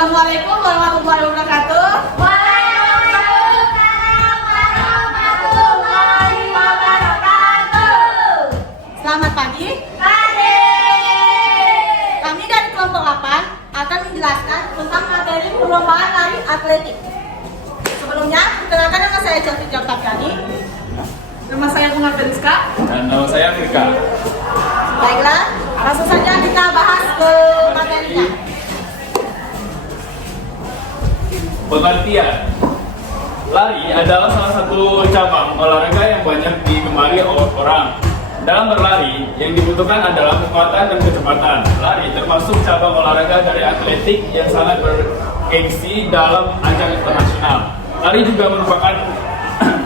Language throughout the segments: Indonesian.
Assalamualaikum warahmatullahi wabarakatuh. Waalaikumsalam warahmatullahi wabarakatuh. Selamat pagi. Pagi. Kami dari kelompok 8 akan menjelaskan tentang materi perlombaan lari atletik. Sebelumnya, perkenalkan nama saya Jati Joktapiani. Nama saya Bunga Feliska. Dan nama saya Firka. Baiklah, langsung saja kita bahas ke materinya. Pengertian. Lari adalah salah satu cabang olahraga yang banyak digemari oleh orang. Dalam berlari, yang dibutuhkan adalah kekuatan dan kecepatan. Lari termasuk cabang olahraga dari atletik yang sangat bergengsi dalam ajang internasional. Lari juga merupakan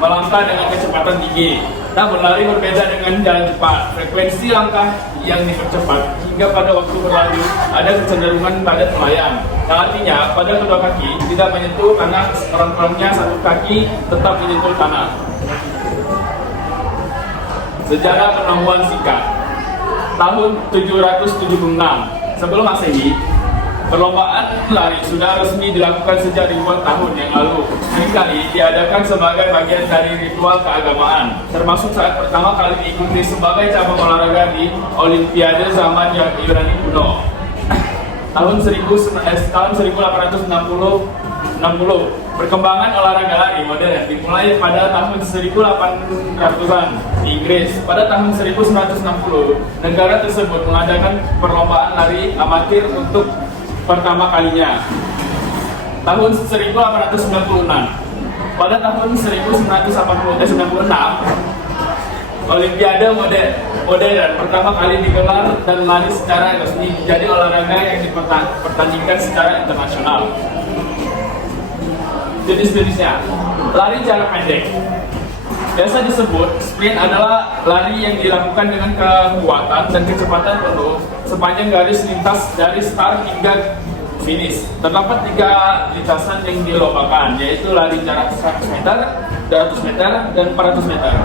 melangkah dengan kecepatan tinggi. Namun lari berbeda dengan jalan cepat. Frekuensi langkah yang dipercepat hingga pada waktu berlari ada kecenderungan pada melayang. Yang artinya pada kedua kaki tidak menyentuh tanah, sekurang-kurangnya satu kaki tetap menyentuh tanah. Sejarah penemuan singkat. Tahun 776 sebelum Masehi, perlombaan lari sudah resmi dilakukan sejak ribuan tahun yang lalu. Seringkali diadakan sebagai bagian dari ritual keagamaan, termasuk saat pertama kali diikuti sebagai cabang olahraga di Olimpiade zaman yang Yunani kuno. Tahun 1860, perkembangan olahraga lari modern dimulai pada tahun 1800-an di Inggris. Pada tahun 1960, negara tersebut mengadakan perlombaan lari amatir untuk pertama kalinya. Tahun 1896. Pada tahun 1996, Olimpiade modern pertama kali digelar dan lari secara resmi menjadi olahraga yang dipertandingkan secara internasional. Jenis-jenisnya. Lari jarak pendek. Biasa disebut sprint adalah lari yang dilakukan dengan kekuatan dan kecepatan penuh sepanjang garis lintas dari start hingga finish. Terdapat 3 lintasan yang dilombakan, yaitu lari jarak 100 meter, 200 meter, dan 400 meter.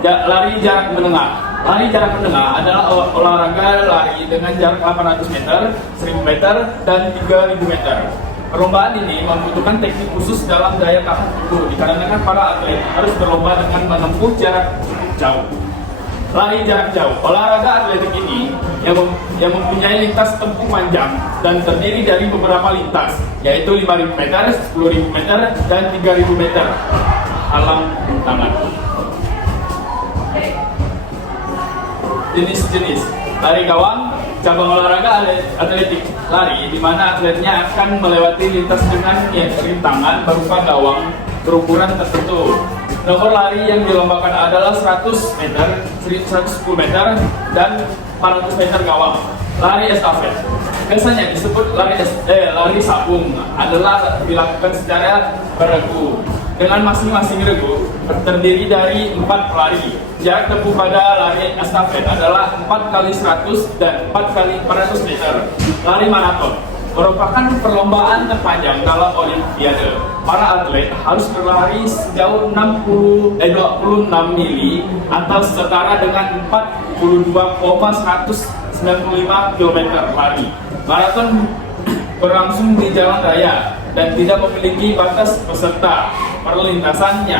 Lari jarak menengah. Lari jarak menengah adalah olahraga lari dengan jarak 800 meter, 1000 meter, dan 3000 meter. Perlombaan ini membutuhkan teknik khusus dalam daya tahan tubuh dikarenakan para atlet harus berlomba dengan menempuh jarak jauh. Lari jarak jauh. Olahraga atletik ini yang mempunyai lintas tempuh panjang dan terdiri dari beberapa lintas, yaitu 5.000 meter, 10.000 meter, dan 3.000 meter. Halang tangan. Jenis-jenis lari gawang, cabang olahraga atletik lari di mana atletnya akan melewati lintas dengan rintangan berupa gawang berukuran tertentu. Nomor lari yang dilombakan adalah 100 meter, 110 meter, dan 400 meter gawang. Lari estafet. Biasanya disebut lari sabung adalah dilakukan secara beregu. Dengan masing-masing regu terdiri dari 4 pelari. Jarak tempuh pada lari estafet adalah 4 kali 100 dan 4 kali 400 meter. Lari maraton merupakan perlombaan terpanjang dalam Olimpiade. Para atlet harus berlari sejauh 26 mili atau setara dengan 42,195 km lari. Maraton berlangsung di jalan raya dan tidak memiliki batas peserta. Perlintasannya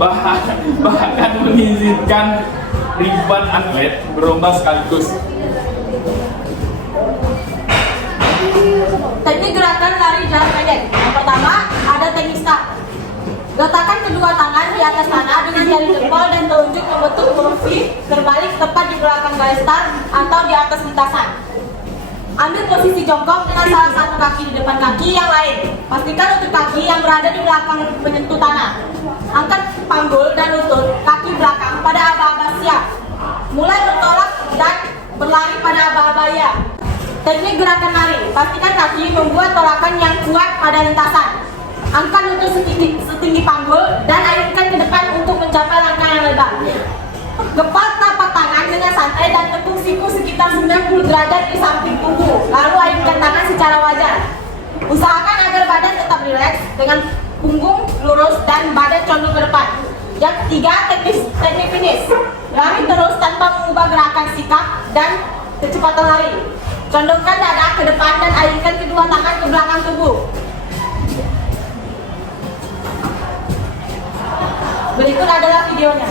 bahkan mengizinkan ribuan atlet berlomba sekaligus. Teknik gerakan lari jarak pendek. Yang pertama, ada teknik start. Letakkan kedua tangan di atas tanah dengan jari jempol dan telunjuk membentuk huruf V berbalik tepat di belakang garis start atau di atas lintasan. Ambil posisi jongkok dengan salah satu kaki di depan kaki yang lain. Pastikan lutut kaki yang berada di belakang menyentuh tanah. Angkat panggul dan lutut kaki belakang pada aba-aba siap. Mulai bertolak dan berlari pada aba-aba ya. Teknik gerakan lari. Pastikan kaki membuat tolakan yang kuat pada lintasan. Angkat lutut setinggi panggul dan ayunkan ke depan untuk mencapai langkah yang lebar. Gepal telapak tangan dengan santai dan tekuk siku sekitar 90 derajat di samping tubuh. Lalu ayunkan tangan secara wajar. Usahakan agar badan tetap rileks dengan punggung lurus dan badan condong ke depan. Yang ketiga, teknik finish. Lari terus tanpa mengubah gerakan sikap dan kecepatan lari. Condongkan dada ke depan dan ayunkan kedua tangan belakang tubuh. Berikut adalah videonya.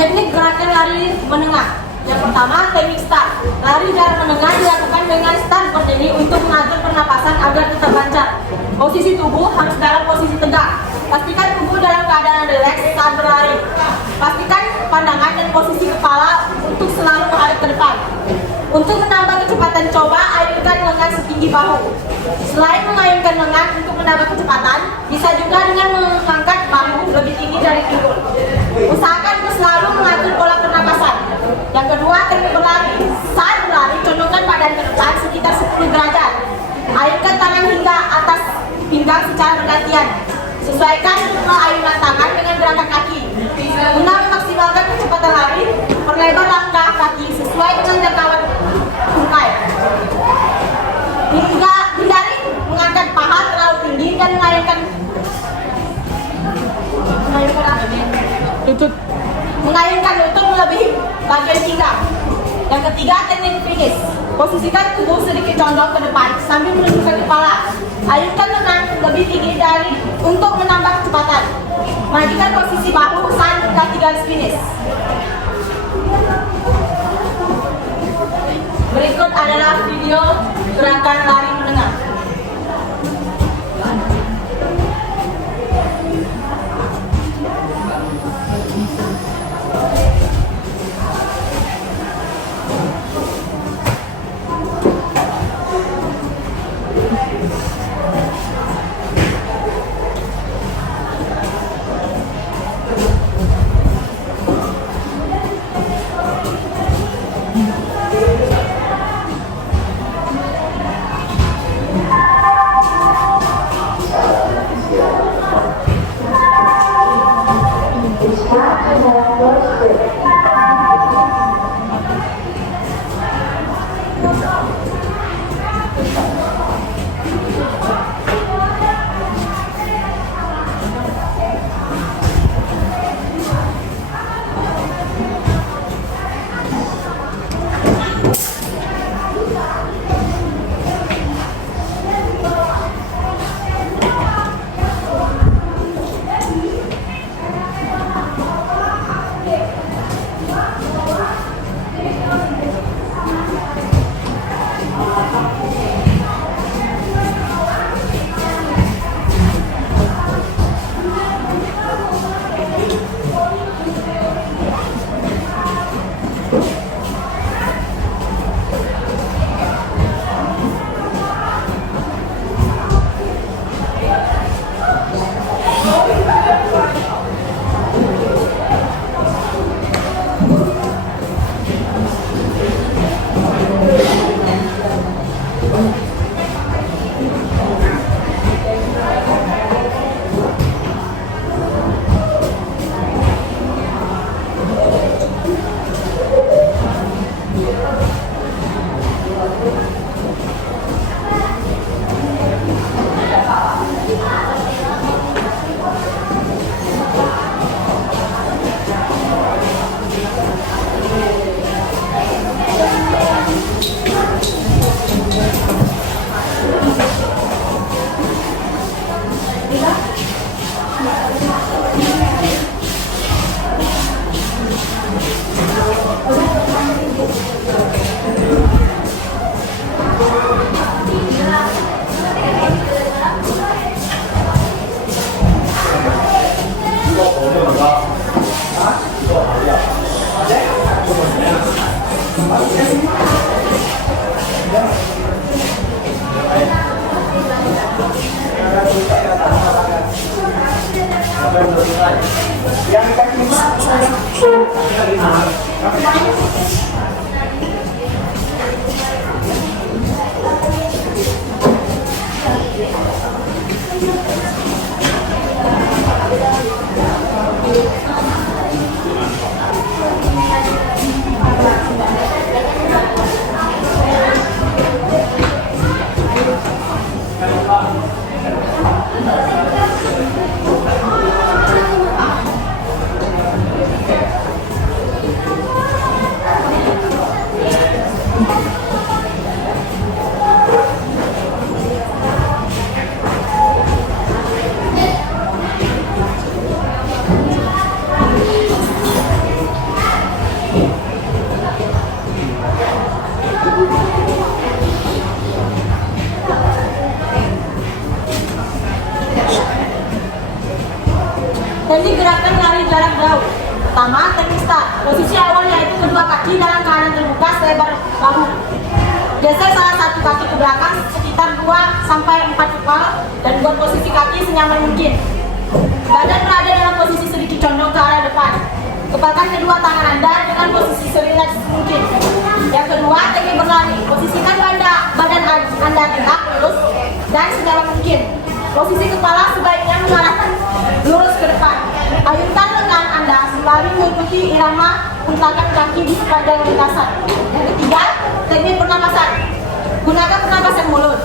Teknik gerakan lari menengah. Yang pertama, teknik start. Lari jarak menengah dilakukan dengan start seperti ini untuk mengatur pernapasan agar tetap lancar. Posisi tubuh harus dalam posisi tegak. Pastikan tubuh dalam keadaan rileks saat berlari. Pastikan pandangan dan posisi kepala untuk selalu menghadap ke depan. Untuk menambah kecepatan, coba ayunkan lengan setinggi bahu. Selain mengayunkan lengan untuk menambah kecepatan, bisa juga dengan mengangkat bahu lebih tinggi dari pinggul. Usahakan untuk selalu mengatur pola pernapasan. Yang kedua, teknik berlari. Saat berlari, condongkan badan ke depan sekitar 10 derajat. Ayunkan tangan hingga atas pinggang secara bergantian. Sesuaikan ritme ayunan tangan dengan gerakan kaki. Guna memaksimalkan kecepatan lari, perlebar langkah kaki sesuai dengan jangkauan tungkai. Hindari mengangkat paha terlalu tinggi dan mengayunkan lutut melebihi bagian pinggang. Yang ketiga, teknik finish. Posisikan tubuh sedikit condong ke depan sambil menundukkan kepala. Ayunkan lengan lebih tinggi untuk menambah kecepatan. Majukan posisi bahu saat mendekati garis finish. Berikut adalah video gerakan lari menengah. Teknik gerakan lari jarak jauh. Pertama, teknik start. Posisi awal yaitu kedua kaki dalam keadaan terbuka selebar bahu. Geser salah satu kaki ke belakang sekitar 2 sampai 4 kepal dan buat posisi kaki senyaman mungkin. Badan berada dalam posisi sedikit condong ke arah depan. Kepalkan kedua tangan Anda dengan posisi serileks mungkin. Yang kedua, teknik berlari. Posisikan badan Anda tegak, lurus dan senyaman mungkin. Posisi kepala sebaiknya mengarahkan lurus ke depan. Ayunkan lengan Anda sembari mengikuti irama hentakan kaki di sepanjang lintasan. Yang ketiga, teknik pernapasan. Gunakan pernapasan mulut,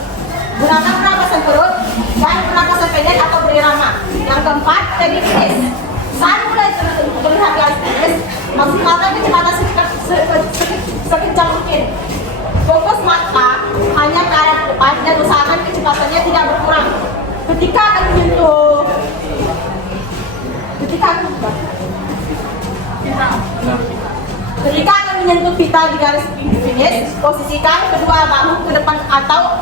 gunakan pernapasan perut, dan pernapasan pendek atau berirama. Yang keempat, teknik finish. Saat mulai terlihat garis finish, maksimalkan kecepatan sekencang mungkin. Fokus mata hanya ke arah depan dan usahakan kecepatannya tidak berkurang. Ketika akan menyentuh pita di garis finish, posisikan kedua bahu ke depan atau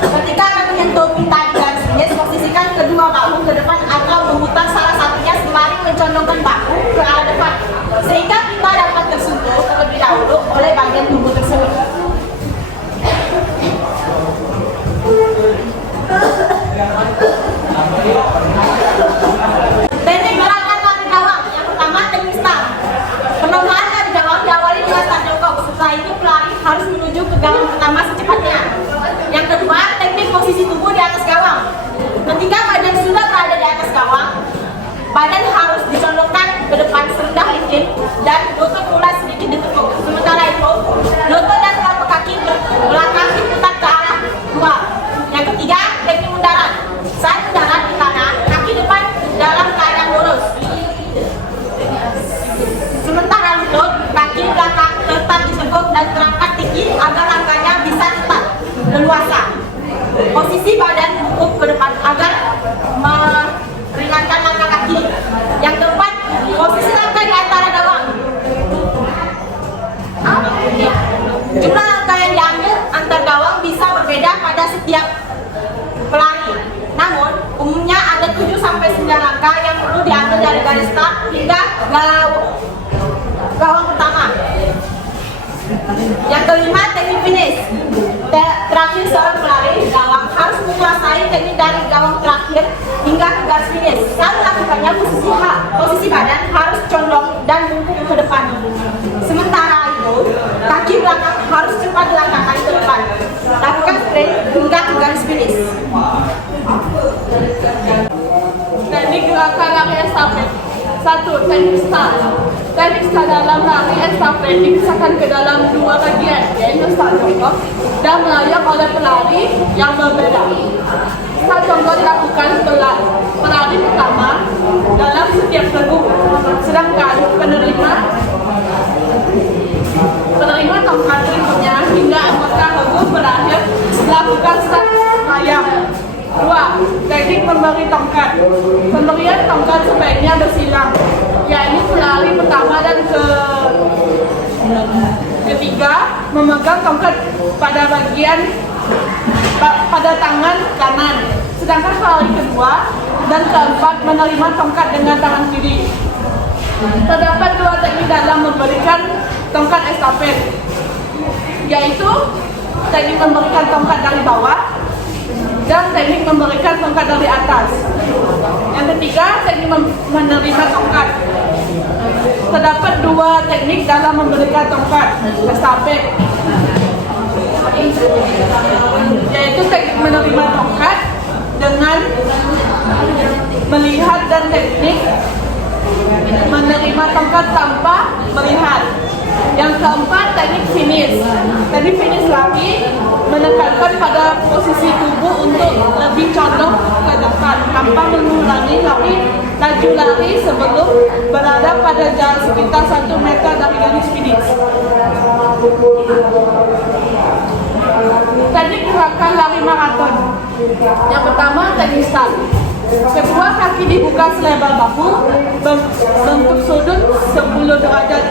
ketika akan menyentuh pita di garis finish, posisikan kedua bahu ke depan atau memutar salah satunya sembari mencondongkan bahu ke arah depan sehingga pita dapat tersentuh terlebih dahulu oleh bagian tubuh tersebut. Teknik gerakan lari gawang. Yang pertama, teknik start. Perlombaan lari gawang diawali dengan start jongkok. Setelah itu pelari harus menuju ke gawang pertama secepatnya. Yang kedua, teknik posisi tubuh di atas gawang. Ketika badan sudah berada di atas gawang, badan harus dicondongkan ke depan serendah mungkin dan lutut mulai sedikit ditekuk. Sementara itu, lutut dan telapak kaki belakang diputar ke arah luar. Yang ketiga, teknik mendarat. Saat mendarat di tanah, kaki depan dalam keadaan lurus. Sementara lutut, kaki belakang tetap ditekuk dan terangkat tinggi agar langkahnya bisa tetap leluasa. Posisi badan bungkuk ke depan agar meringankan langkah kaki. Yang keempat, posisi langkah di antara gawang. Jumlah langkah yang diambil antar gawang bisa berbeda pada setiap pelari. Namun, umumnya ada 7 sampai 9 langkah yang perlu diambil dari garis start hingga gawang pertama. Yang kelima, teknik finish. Terakhir, seorang pelari gawang harus menguasai teknik dari gawang terakhir hingga ke garis finish. Saat melakukannya, posisi badan harus condong dan bungkuk ke depan. Sementara itu, kaki belakang harus cepat dilangkahkan ke depan. Lakukan sprint hingga ke garis finish. Teknik gerakan lari estafet. 1. Teknik start. Teknik start dalam lari estafet dipisahkan ke dalam 2 bagian, yaitu start jongkok dan melayang oleh pelari yang berbeda. Start jongkok dilakukan setelah pelari pertama dalam setiap regu, sedangkan penerima tongkat berikutnya hingga anggota regu berakhir melakukan start layang. 2. Teknik memberi tongkat. Pemberian tongkat sebaiknya bersilang, yaitu pelari pertama dan ketiga memegang tongkat pada tangan kanan, sedangkan pelari kedua dan keempat menerima tongkat dengan tangan kiri. Terdapat 2 teknik dalam memberikan tongkat estafet, yaitu teknik memberikan tongkat dari bawah dan teknik memberikan tongkat dari atas. Yang ketiga, teknik menerima tongkat. Terdapat dua teknik dalam memberikan tongkat estafet, yaitu teknik menerima tongkat dengan melihat dan teknik menerima tongkat tanpa melihat. Yang keempat, teknik finish. Teknik finish lagi menekankan pada posisi tubuh untuk lebih condong ke depan tanpa mengurangi laju lari sebelum berada pada jarak sekitar 1 meter dari garis finish. Teknik gerakan lari maraton. Yang pertama, teknik start. Kedua, kaki dibuka selebar bahu, bentuk sudut 10 derajat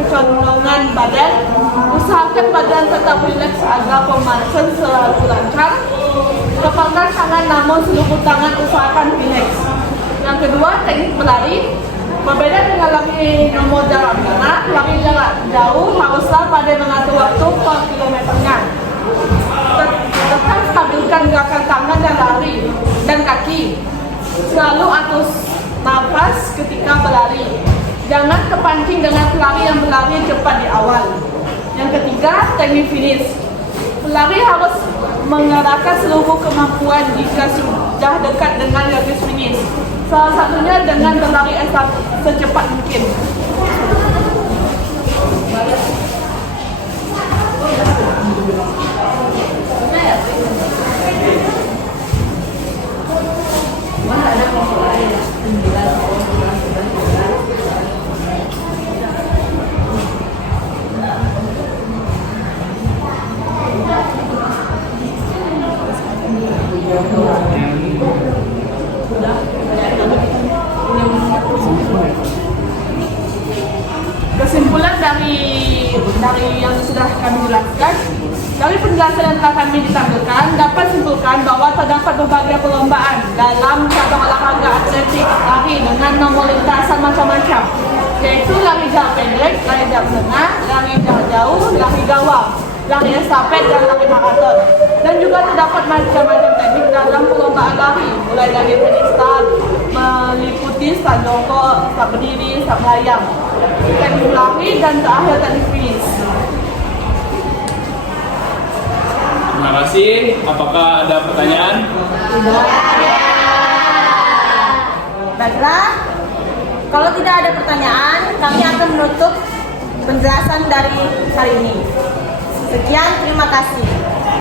kecondongan badan. Usahakan badan tetap rileks agar pemanasan selalu lancar. Kepangkan tangan namun seluruh tangan usahakan rileks. Yang kedua, teknik berlari. Berbeda dengan lari nomor jarak menengah, lari jarak jauh haruslah pada mengatur waktu per kilometernya. Tetap stabilkan gerakan tangan dan lari dan kaki. Selalu atur nafas ketika berlari. Jangan terpancing dengan pelari yang berlari cepat di awal. Yang ketiga, teknik finish. Pelari harus mengerahkan seluruh kemampuan jika sudah dekat dengan garis finish. Salah satunya dengan berlari estafet secepat mungkin. Kesimpulan dari yang sudah kami jelaskan, dari penjelasan yang telah kami ditampilkan, dapat simpulkan bahwa terdapat berbagai perlombaan dalam cabang olahraga atletik lari dengan nomor lintasan macam-macam, yaitu lari jarak pendek, lari jarak menengah, lari jarak jauh, lari gawang, lari estafet, dan lari maraton. Dan juga terdapat macam-macam teknik dalam perlombaan lari, mulai dari teknik start, meliputi start jongkok, start berdiri, start melayang, teknik lari, dan terakhir teknik finish. Terima kasih. Apakah ada pertanyaan? Baiklah, kalau tidak ada pertanyaan, kami akan menutup penjelasan dari hari ini. Sekian, terima kasih.